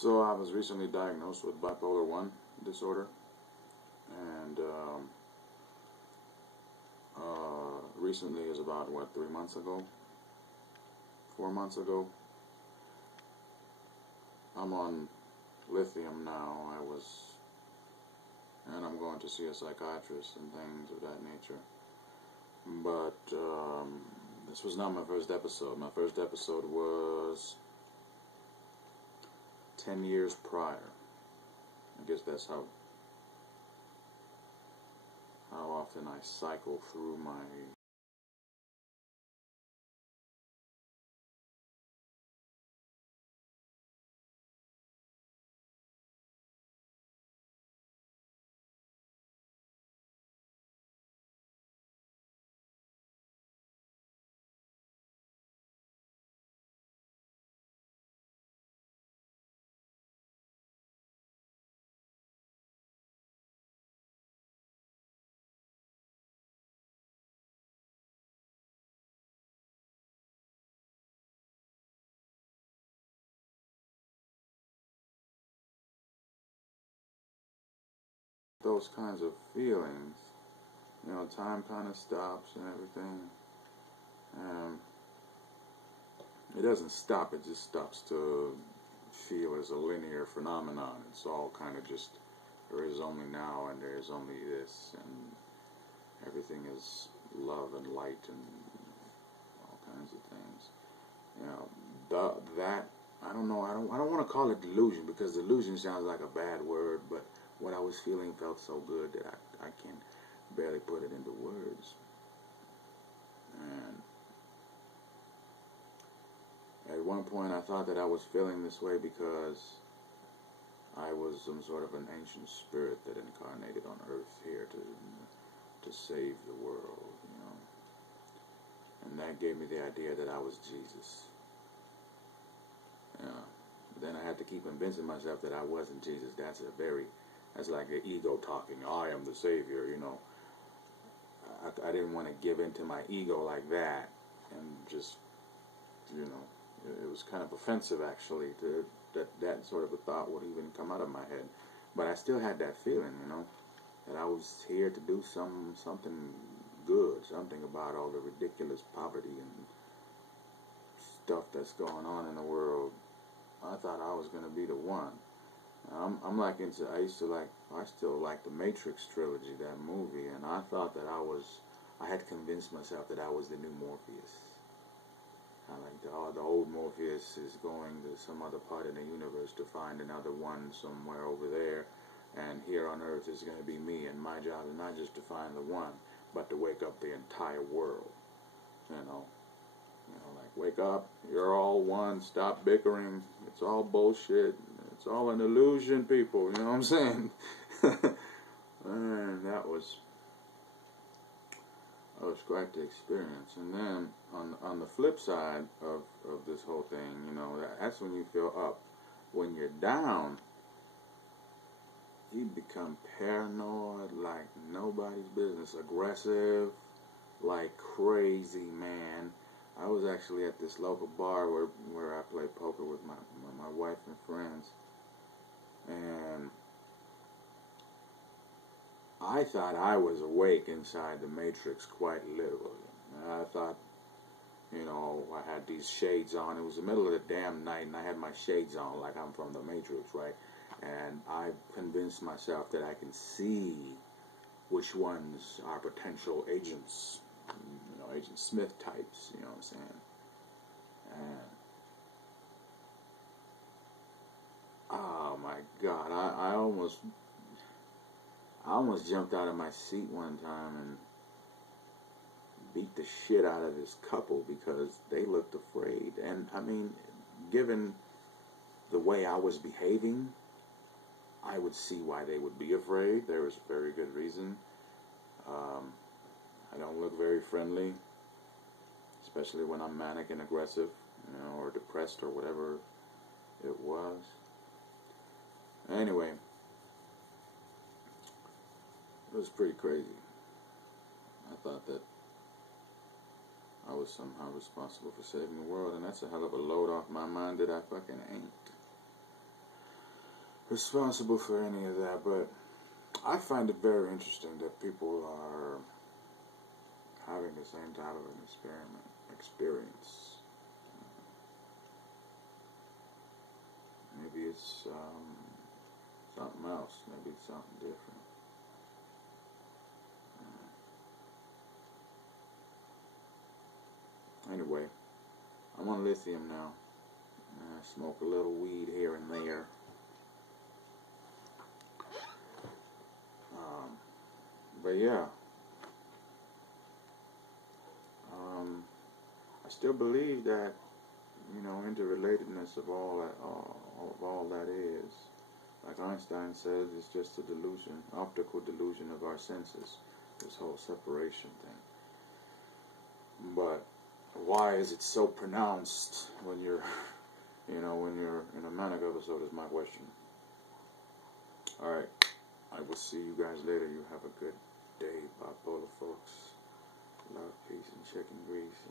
So I was recently diagnosed with bipolar 1 disorder, and recently is about, what, 3 months ago? 4 months ago? I'm on lithium now. And I'm going to see a psychiatrist and things of that nature. But this was not my first episode. My first episode was 10 years prior. I guess that's how often I cycle through my those kinds of feelings. You know, time kind of stops and everything. It doesn't stop, it just stops to feel as a linear phenomenon. It's all kind of just, there is only now and there is only this, and everything is love and light and all kinds of things. You know, that, I don't know, I don't want to call it delusion, because delusion sounds like a bad word, but what I was feeling felt so good that I can barely put it into words. And at one point I thought that I was feeling this way because I was some sort of an ancient spirit that incarnated on earth here to save the world, you know. And that gave me the idea that I was Jesus. Yeah. But then I had to keep convincing myself that I wasn't Jesus. That's like the ego talking. I am the Savior, you know. I didn't want to give in to my ego like that, and just, you know, it was kind of offensive actually that sort of a thought would even come out of my head. But I still had that feeling, you know, that I was here to do something good, something about all the ridiculous poverty and stuff that's going on in the world. I thought I was going to be the one. I still like the Matrix trilogy, that movie, and I thought that I had convinced myself that I was the new Morpheus. The old Morpheus is going to some other part of the universe to find another one somewhere over there, and here on Earth is going to be me, and my job is not just to find the one, but to wake up the entire world. You know, like, wake up, you're all one, stop bickering, it's all bullshit. It's all an illusion, people, you know what I'm saying? And that was quite the experience. And then, on the flip side of this whole thing, you know, that's when you feel up. When you're down, you become paranoid like nobody's business, aggressive like crazy, man. I was actually at this local bar where I play poker with my wife and friends. And I thought I was awake inside the Matrix, quite literally. I thought, you know, I had these shades on. It was the middle of the damn night, and I had my shades on like I'm from the Matrix, right? And I convinced myself that I can see which ones are potential agents, you know, Agent Smith types, you know what I'm saying? And oh my God, I almost jumped out of my seat one time and beat the shit out of this couple because they looked afraid. And I mean, given the way I was behaving, I would see why they would be afraid. There was a very good reason. I don't look very friendly, especially when I'm manic and aggressive, you know, or depressed or whatever it was. Anyway, it was pretty crazy. I thought that I was somehow responsible for saving the world, and that's a hell of a load off my mind that I fucking ain't. responsible for any of that, but I find it very interesting that people are having the same type of an experience. Maybe it's something else. Maybe it's something different. Anyway, I'm on lithium now. I smoke a little weed here and there. But yeah, I still believe that, interrelatedness of all that is, like Einstein says, it's just a delusion, optical delusion of our senses. This whole separation thing. But why is it so pronounced when you're in a manic episode is my question. Alright, I will see you guys later. You have a good day, bipolar folks. Love, peace, and chicken grease,